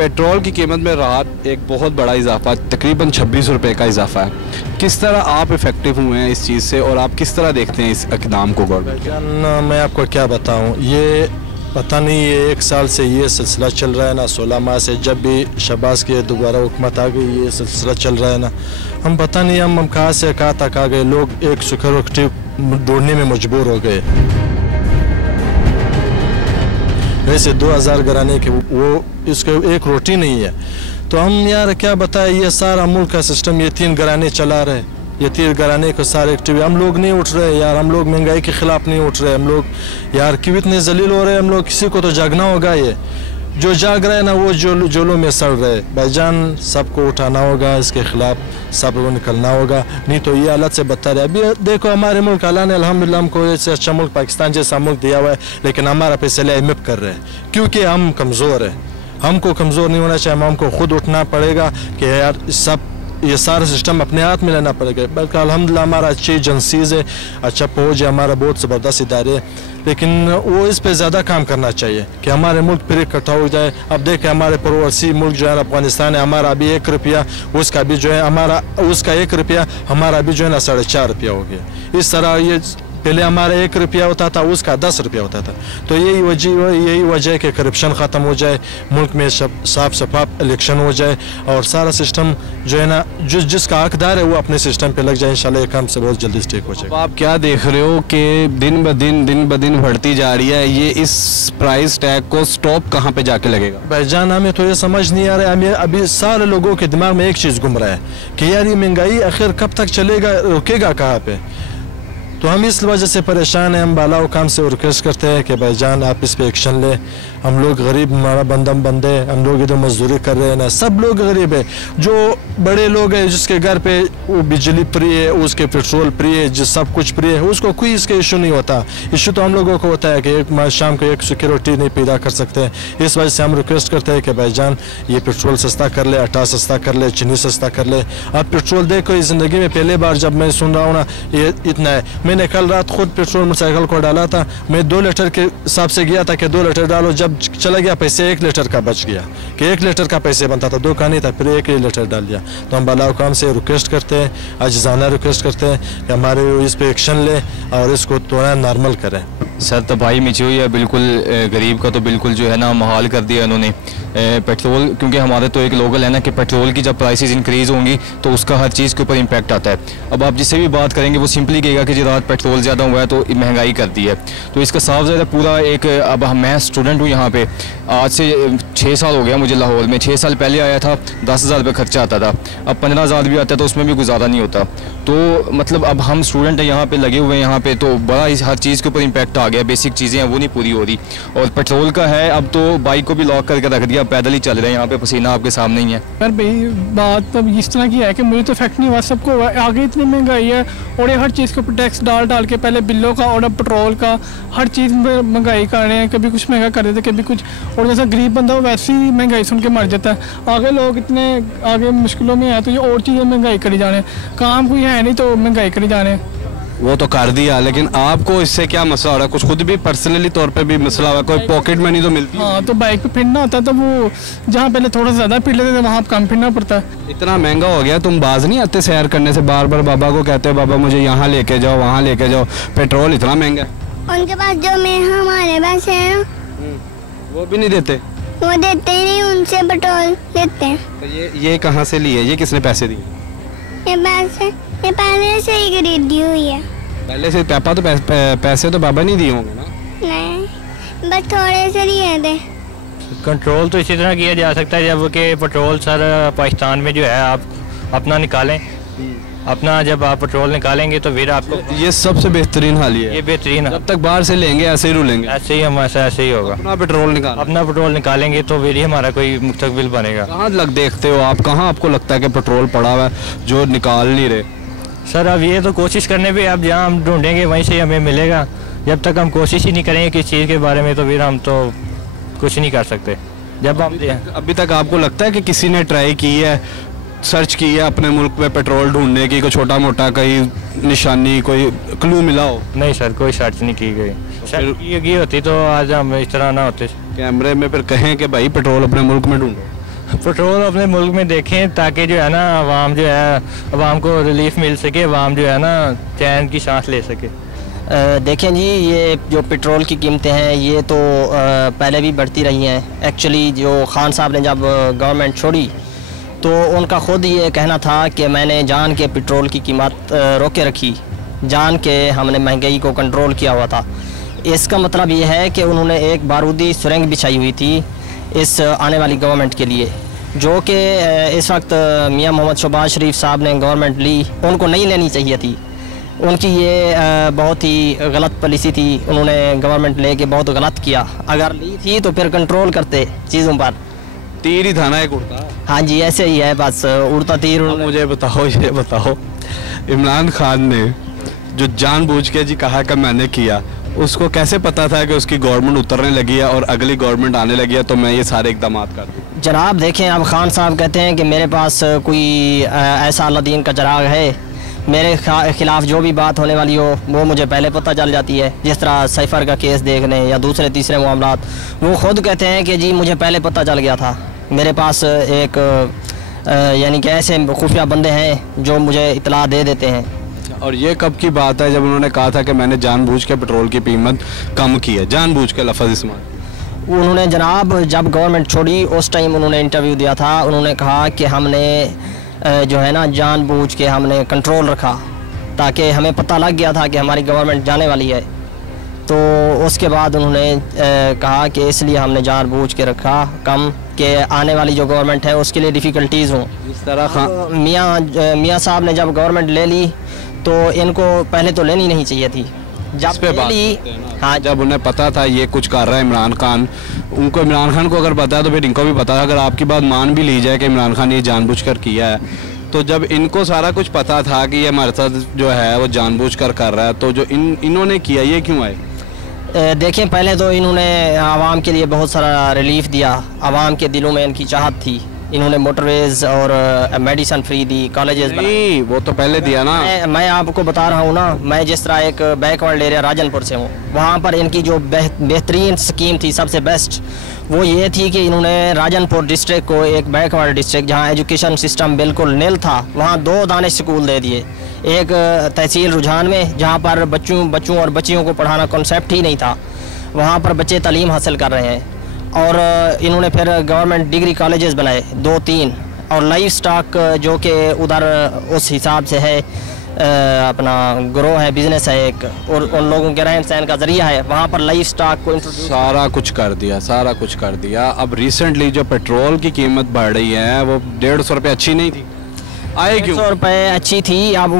Petrol की कीमत में रात एक बहुत बड़ा इजाफा, तकरीबन 26 रुपये का इजाफा है। किस तरह आप इफ़ेक्टिव हुए हैं इस चीज़ से और आप किस तरह देखते हैं इस इक़दाम को गवर्नमेंट? मैं आपको क्या बताऊं, ये पता नहीं, ये 1 साल से ये सिलसिला चल रहा है ना, 16 माह से जब भी शहबाज की दोबारा हुकूमत आ गई ये सिलसिला चल रहा है ना। हम पता नहीं हम कहाँ से कहाँ तक आ गए, लोग एक सिक्योरिटी ढूंढने में मजबूर हो गए। वैसे 2000 घराने के वो इसके एक रोटी नहीं है, तो हम यार क्या बताएं, ये सारा मुल्क का सिस्टम ये 3 घराने चला रहे, ये 3 घराने को सारे एक्टिव। हम लोग नहीं उठ रहे यार, हम लोग महंगाई के खिलाफ नहीं उठ रहे, हम लोग यार क्यों इतने जलील हो रहे हैं हम लोग। किसी को तो जागना होगा, ये जो जाग रहे हैं ना वो जोलों में सड़ रहे। भाईजान सबको उठाना होगा, इसके खिलाफ सब लोग निकलना होगा, नहीं तो ये हालत से बदतर है। अभी देखो हमारे मुल्क अल्लाह ने अल्हम्दुलिल्लाह हमको इससे अच्छा मुल्क पाकिस्तान जैसा मुल्क दिया हुआ है, लेकिन हमारा फैसला अहमियत कर रहे हैं क्योंकि हम कमज़ोर हैं। हमको कमज़ोर नहीं होना चाहिए, हमको खुद उठना पड़ेगा कि यार सब ये सारा सिस्टम अपने हाथ में लेना पड़ेगा। बल्कि अल्हम्दुलिल्लाह हमारा अच्छी एजेंसीज़ है, अच्छा फौज है, हमारा बहुत ज़बरदस्त इदारे है, लेकिन वो इस पे ज़्यादा काम करना चाहिए कि हमारे मुल्क फिर इकट्ठा हो जाए। अब देखें हमारे पड़ोसी मुल्क जो है अफगानिस्तान है, हमारा अभी 1 रुपया, उसका भी जो है हमारा उसका 1 रुपया, हमारा भी जो है ना 4.5 रुपया हो गया। इस तरह ये पहले हमारा 1 रुपया होता था, उसका 10 रुपया होता था। तो यही वजह है कि करप्शन ख़त्म हो जाए, मुल्क में साफ शफाफ इलेक्शन हो जाए और सारा सिस्टम जो है ना जिसका हकदार है वो अपने सिस्टम पे लग जाए। इंशाल्लाह ये काम से बहुत जल्दी ठीक हो जाए। आप क्या देख रहे हो कि दिन ब दिन बढ़ती जा रही है, ये इस प्राइस टैग को स्टॉप कहाँ पे जाके लगेगा? भाईजान हमें तो ये समझ नहीं आ रहा है, हमें अभी सारे लोगों के दिमाग में एक चीज़ घूम रहा है कि यार ये महंगाई आखिर कब तक चलेगा, रुकेगा कहाँ पे। तो हम इस वजह से परेशान हैं। हम बाला हुकाम से रिक्वेस्ट करते हैं कि भाईजान आप इस पे एक्शन लें। हम लोग गरीब, हमारा बंदम बंदे, हम लोग इधर मजदूरी कर रहे हैं ना, सब लोग गरीब है। जो बड़े लोग हैं जिसके घर पे वो बिजली फ्री है, उसके पेट्रोल फ्री है, जिस सब कुछ फ्री है, उसको कोई इसका इशू नहीं होता। इशू तो हम लोगों को होता है कि एक शाम को एक सिक्योरिटी नहीं पैदा कर सकते। इस वजह से हम रिक्वेस्ट करते हैं कि भाईजान ये पेट्रोल सस्ता कर ले, आटा सस्ता कर ले, चीनी सस्ता कर ले। आप पेट्रोल देखो, इस ज़िंदगी में पहले बार जब मैं सुन रहा हूँ ना ये इतना है। मैंने कल रात खुद पेट्रोल मोटरसाइकिल को डाला था, मैं 2 लीटर के हिसाब से गया था कि 2 लीटर डालो, जब चला गया पैसे 1 लीटर का बच गया कि 1 लीटर का पैसे बनता था, 2 का नहीं था, फिर 1 लीटर डाल दिया। तो हम बाला हुकाम से रिक्वेस्ट करते हैं, आजिज़ाना रिक्वेस्ट करते हैं कि हमारे इस पे एक्शन ले और इसको थोड़ा नॉर्मल करें। सर तबाही मची हुई है बिल्कुल, गरीब का तो बिल्कुल जो है ना महाल कर दिया इन्होंने। पेट्रोल क्योंकि हमारे तो एक लोकल है ना कि पेट्रोल की जब प्राइसेस इंक्रीज़ होंगी तो उसका हर चीज़ के ऊपर इम्पैक्ट आता है। अब आप जिससे भी बात करेंगे वो सिंपली कहेगा कि जी रात पेट्रोल ज़्यादा हुआ है तो महंगाई कर दी है। तो इसका साफ ज़्यादा पूरा एक, अब मैं स्टूडेंट हूँ यहाँ पे, आज से 6 साल हो गया मुझे लाहौर में। 6 साल पहले आया था 10,000 रुपये खर्चा आता था, अब 15,000 भी आता है तो उसमें भी गुजारा नहीं होता। तो मतलब अब हम स्टूडेंट हैं यहाँ पे लगे हुए हैं यहाँ पे, तो बड़ा हर चीज़ के ऊपर इम्पैक्ट आ गया। बेसिक चीज़ें हैं वो नहीं पूरी हो रही। और पेट्रोल का है, अब तो बाइक को भी लॉक करके रख दिया, पैदल ही चल रहे हैं यहाँ पे, पसीना आपके सामने ही है। यार भाई बात तो इस तरह की है कि मुझे तो इफेक्ट नहीं हुआ, सबको हुआ। आगे इतनी महंगाई है और ये हर चीज़ के ऊपर टैक्स डाल के, पहले बिलों का और अब पेट्रोल का, हर चीज़ में महंगाई कर रहे हैं। कभी कुछ महंगा कर देते, कभी कुछ, और जैसा गरीब बंदा हो वैसे ही महंगाई सुन के मर जाता है। आगे लोग इतने आगे मुश्किलों में हैं तो ये और चीज़ें महंगाई करी जाने, काम कोई है नहीं तो महंगाई करी जाने। वो तो कर दिया, लेकिन आपको इससे क्या मसला हो रहा है? कुछ खुद भी पर्सनली तौर पे भी मसला हुआ, कोई पॉकेट मनी तो मिलती है? हाँ, तो बाइक पे फिरना होता है तो वो जहाँ पहले थोड़ा ज़्यादा फिर लेते थे वहाँ कम फिरना पड़ता है। इतना महंगा हो गया, तुम बाज नहीं आते सैर करने से? बार बार बाबा को कहते हो बाबा मुझे यहाँ लेके जाओ, वहाँ लेके जाओ, पेट्रोल इतना महंगा है। उनके पास जो में हमारे पास है वो भी नहीं देते? वो देते ही नहीं, उनसे पेट्रोल लेते हैं। तो ये कहाँ से लिए? ये किसने पैसे दिए? ये पहले से ही खरीदी हुई है। पहले से? पापा तो पैसे तो बाबा नहीं दिए होंगे ना? नहीं, बस थोड़े से लिए थे। कंट्रोल तो इसी तरह किया जा सकता है जब कि पेट्रोल सर पाकिस्तान में जो है आप अपना निकालें, अपना जब आप पेट्रोल निकालेंगे तो फिर आपको ये सबसे बेहतरीन हाल है। ये बेहतरीन, जब तक बाहर से लेंगे ऐसे ही रूलेंगे, ऐसे ही हमारा ऐसे ही होगा। अपना पेट्रोल निकालेंगे तो फिर ही हमारा कोई मुस्तकबिल बनेगा। कहाँ देखते हो आप, कहाँ आपको लगता है कि पेट्रोल पड़ा हुआ है जो निकाल नहीं रहे? सर अब ये तो कोशिश करने पे, अब जहाँ हम ढूंढेंगे वहीं से हमें मिलेगा। जब तक हम कोशिश ही नहीं करेंगे किसी चीज़ के बारे में तो फिर हम तो कुछ नहीं कर सकते। जब हम अभी तक आपको लगता है कि किसी ने ट्राई की है, सर्च की है अपने मुल्क में पेट्रोल ढूंढने की, कोई छोटा मोटा कहीं निशानी, कोई क्लू मिला हो? नहीं सर, कोई सर्च नहीं की गई। सर्च की होती तो आज हम इस तरह ना होते। कैमरे में फिर कहें कि भाई पेट्रोल अपने मुल्क में ढूंढो? पेट्रोल अपने मुल्क में देखें ताकि जो है ना आवाम जो है आवाम को रिलीफ मिल सके, आवाम जो है ना चैन की सांस ले सके। देखें जी, ये जो पेट्रोल की कीमतें हैं ये तो पहले भी बढ़ती रही हैं। एक्चुअली जो खान साहब ने जब गवर्नमेंट छोड़ी तो उनका ख़ुद ये कहना था कि मैंने जान के पेट्रोल की कीमत रोके रखी, जान के हमने महंगाई को कंट्रोल किया हुआ था। इसका मतलब ये है कि उन्होंने एक बारूदी सुरंग बिछाई हुई थी इस आने वाली गवर्नमेंट के लिए, जो कि इस वक्त मियां मोहम्मद शहबाज शरीफ साहब ने गवर्नमेंट ली, उनको नहीं लेनी चाहिए थी। उनकी ये बहुत ही गलत पॉलिसी थी, उन्होंने गवर्नमेंट लेके बहुत गलत किया। अगर ली थी तो फिर कंट्रोल करते चीज़ों पर। तीर ही था ना एक उड़ता। हाँ जी, ऐसे ही है, बस उड़ता तीर। मुझे बताओ, ये बताओ, इमरान खान ने जो जानबूझ के जी कहा कि मैंने किया, उसको कैसे पता था कि उसकी गवर्नमेंट उतरने लगी है और अगली गवर्नमेंट आने लगी है तो मैं ये सारे इकदाम कर दूँ? जनाब देखें, अब खान साहब कहते हैं कि मेरे पास कोई ऐसा अल्लादीन का चिराग है, मेरे ख़िलाफ़ जो भी बात होने वाली हो वो मुझे पहले पता चल जाती है। जिस तरह साइफर का केस देख लें या दूसरे तीसरे मामलात, वो ख़ुद कहते हैं कि जी मुझे पहले पता चल गया था, मेरे पास एक यानी कि ऐसे खुफिया बंदे हैं जो मुझे इतला दे देते हैं। और ये कब की बात है जब उन्होंने कहा था कि मैंने जानबूझ के पेट्रोल की कीमत कम की है? जानबूझ के लफ्ज़ इस्तेमाल उन्होंने जनाब जब गवर्नमेंट छोड़ी उस टाइम उन्होंने इंटरव्यू दिया था, उन्होंने कहा कि हमने जो है ना जानबूझ के हमने कंट्रोल रखा ताकि हमें पता लग गया था कि हमारी गवर्नमेंट जाने वाली है। तो उसके बाद उन्होंने कहा कि इसलिए हमने जानबूझ के रखा कम, कि आने वाली जो गवर्नमेंट है उसके लिए डिफ़िकल्टीज़ हों। इस तरह मियाँ साहब ने जब गवर्नमेंट ले ली तो इनको पहले तो लेनी नहीं चाहिए थी। जब पे बात हाँ, जब उन्हें पता था ये कुछ कर रहा है इमरान खान, उनको इमरान खान को अगर पता है तो फिर इनको भी पता है। अगर आपकी बात मान भी ली जाए कि इमरान खान ने ये जानबूझकर किया है, तो जब इनको सारा कुछ पता था कि ये हमारे साथ जो है वो जानबूझकर कर रहा है, तो जो इन्होंने किया ये क्यों आए? देखें, पहले तो इन्होंने आवाम के लिए बहुत सारा रिलीफ दिया, आवाम के दिलों में इनकी चाहत थी, इन्होंने मोटरवेज और मेडिसन फ्री दी, कॉलेजेस नहीं वो तो पहले दिया ना। मैं आपको बता रहा हूँ ना, मैं जिस तरह एक बैकवर्ड एरिया राजनपुर से हूँ, वहाँ पर इनकी जो बेहतरीन स्कीम थी, सबसे बेस्ट, वो ये थी कि इन्होंने राजनपुर डिस्ट्रिक्ट को एक बैकवर्ड डिस्ट्रिक्ट जहाँ एजुकेशन सिस्टम बिल्कुल नील था, वहाँ 2 दानिश स्कूल दे दिए। एक तहसील रुझान में जहाँ पर बच्चों और बच्चियों को पढ़ाना कॉन्सेप्ट ही नहीं था, वहाँ पर बच्चे तालीम हासिल कर रहे हैं। और इन्होंने फिर गवर्नमेंट डिग्री कॉलेजेस बनाए 2-3, और लाइफ स्टॉक जो कि उधर उस हिसाब से है अपना ग्रो है, बिजनेस है एक, और उन लोगों के रहन सहन का जरिया है, वहाँ पर लाइफ स्टॉक को सारा कुछ कर दिया, सारा कुछ कर दिया। अब रिसेंटली जो पेट्रोल की कीमत बढ़ रही है वो 150 रुपये अच्छी नहीं थी, आए क्यों? 150 रुपये अच्छी थी, अब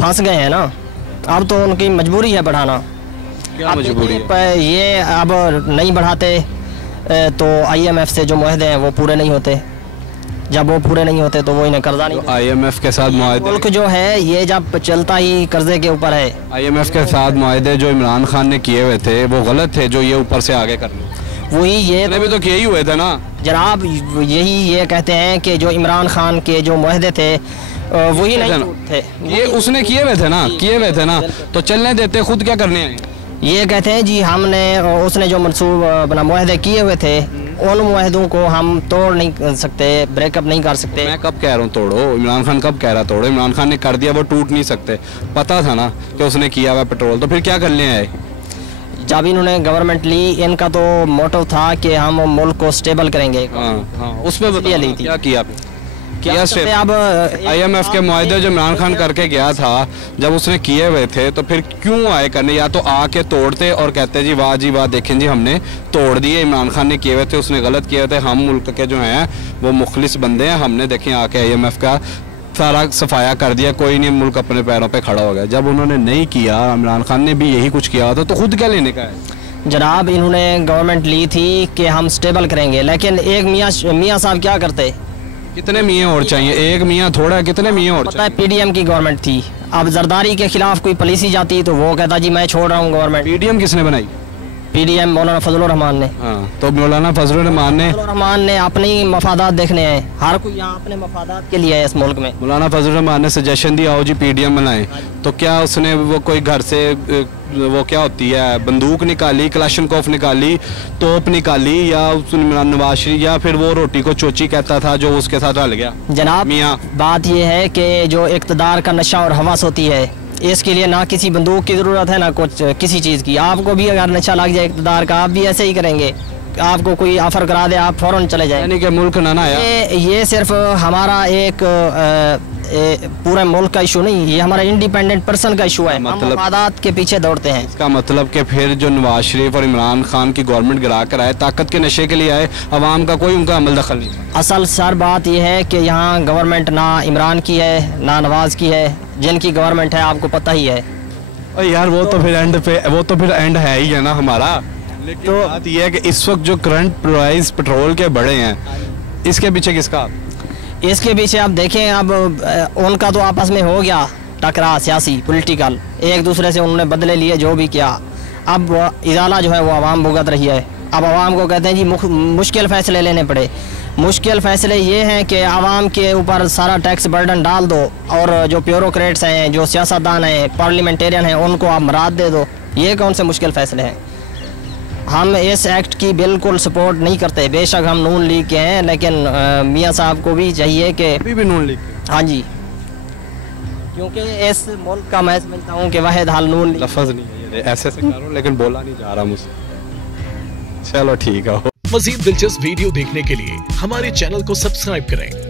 फंस गए हैं ना, अब तो उनकी मजबूरी है बढ़ाना। क्या मजबूरी है? ये अब नहीं बढ़ाते तो IMF से जो मुआहदे हैं वो पूरे नहीं होते, जब वो पूरे नहीं होते तो वो इन्हें कर्जा नहीं। IMF के साथ मुआहदे, मुल्क जो है ये जब चलता ही कर्जे के ऊपर है। IMF के साथ मुआहदे जो इमरान खान ने किए हुए थे वो गलत थे, जो ये ऊपर से आगे करने, वही ये भी तो किए ही हुए थे ना जनाब। यही ये कहते हैं कि जो इमरान खान के जो मुआहदे थे वही नहीं थे, ये उसने किए हुए थे ना, तो चलने देते, खुद क्या करने हैं? ये कहते हैं जी हमने उसने जो मंसूब बना मुआहदे किए हुए थे, उन मुआहदों को हम तोड़ नहीं सकते, ब्रेकअप नहीं कर सकते। मैं कब कह रहा हूँ तोड़ो? इमरान खान कब कह रहा तोड़ो? इमरान खान ने कर दिया, वो टूट नहीं सकते। पता था ना कि उसने किया हुआ पेट्रोल, तो फिर क्या करने आए? जब इन्होंने गवर्नमेंट ली, इनका तो मोटिव था कि हम मुल्क को स्टेबल करेंगे। उसमें क्या किया? अब IMF के मुआहदे जो इमरान खान करके गया था, जब उसने किए हुए थे तो फिर क्यों आए करने? या तो आके तोड़ते और कहते जी वाह देखें जी हमने तोड़ दिए, इमरान खान ने किए हुए थे, उसने गलत किए हुए थे, हम मुल्क के जो हैं वो मुखलिस बंदे हैं, हमने देखें आके IMF का सारा सफाया कर दिया, कोई नहीं, मुल्क अपने पैरों पे खड़ा हो गया। जब उन्होंने नहीं किया, इमरान खान ने भी यही कुछ किया था, तो खुद क्या लेने का है? जनाब इन्होंने गवर्नमेंट ली थी कि हम स्टेबल करेंगे, लेकिन एक मियाँ साहब क्या करते? कितने मियाँ और चाहिए? एक मियाँ थोड़ा, कितने मियाँ और? पता है PDM की गवर्नमेंट थी, अब जरदारी के खिलाफ कोई पॉलिसी जाती तो वो कहता जी मैं छोड़ रहा हूँ गवर्नमेंट। PDM किसने बनाई? PDM मौलाना फजलुर रहमान ने। तो मौलाना फजलुर रहमान ने अपने मफादात देखने हैं, हर कोई यहाँ अपने मफादात के लिए है इस मुल्क में। मौलाना फजलुर रहमान ने सजेशन दिया, आओ जी PDM बनाए, तो क्या उसने वो कोई घर से वो क्या होती है, बंदूक निकाली, कलाशनकोफ निकाली, तोप निकाली, या नवाज शरीफ या फिर वो रोटी को चोची कहता था जो उसके साथ रल गया। जनाब मियाँ, बात ये है कि जो इक़्तिदार का नशा और हवस होती है, इसके लिए ना किसी बंदूक की ज़रूरत है ना कुछ किसी चीज़ की। आपको भी अगर नशा लग जाए इक़्तिदार का, आप भी ऐसे ही करेंगे। आपको कोई ऑफर करा दे, आप फौरन चले जाए। यानी कि मुल्क ना ना ये सिर्फ हमारा एक पूरे मुल्क का इशू नहीं, ये हमारा इंडिपेंडेंट पर्सन का इशू है। मतलब मफादात के पीछे दौड़ते हैं। इसका मतलब कि फिर जो नवाज शरीफ और इमरान खान की गवर्नमेंट गिरा कर आए, ताकत के नशे के लिए आए, अवाम का कोई उनका अमल दखल नहीं। असल सर बात यह है कि यहाँ गवर्नमेंट ना इमरान की है ना नवाज की है, जिनकी गवर्नमेंट है आपको पता ही है। यार वो तो फिर एंड है ही है ना हमारा। लेकिन तो बात यह है कि इस वक्त जो करंट प्राइस पेट्रोल के बढ़े हैं, इसके पीछे किसका? इसके पीछे आप देखें, अब उनका तो आपस में हो गया टकराव सियासी पॉलिटिकल, एक दूसरे से उन्होंने बदले लिए जो भी किया। अब इजाला जो है वो आवाम भुगत रही है। अब आवाम को कहते हैं जी मुश्किल फ़ैसले लेने पड़े। मुश्किल फ़ैसले ये हैं कि आवाम के ऊपर सारा टैक्स बर्डन डाल दो, और जो ब्यूरोक्रेट्स हैं, जो सियासतदान हैं, पार्लियामेंटेरियन हैं, उनको आप मराद दे दो। ये कौन से मुश्किल फ़ैसले हैं? हम इस एक्ट की बिल्कुल सपोर्ट नहीं करते। बेशक हम नून लीग के हैं, लेकिन मियाँ साहब को भी चाहिए कि अभी भी नून लीग, हाँ जी, क्योंकि इस मुल्क का मैं समझता हूँ कि वाहिद हाल नून लीग। लफ्ज़ नहीं है, ऐसे से करो, लेकिन बोला नहीं जा रहा मुझसे। चलो ठीक है। मज़ीद दिलचस्प वीडियो देखने के लिए हमारे चैनल को सब्सक्राइब करें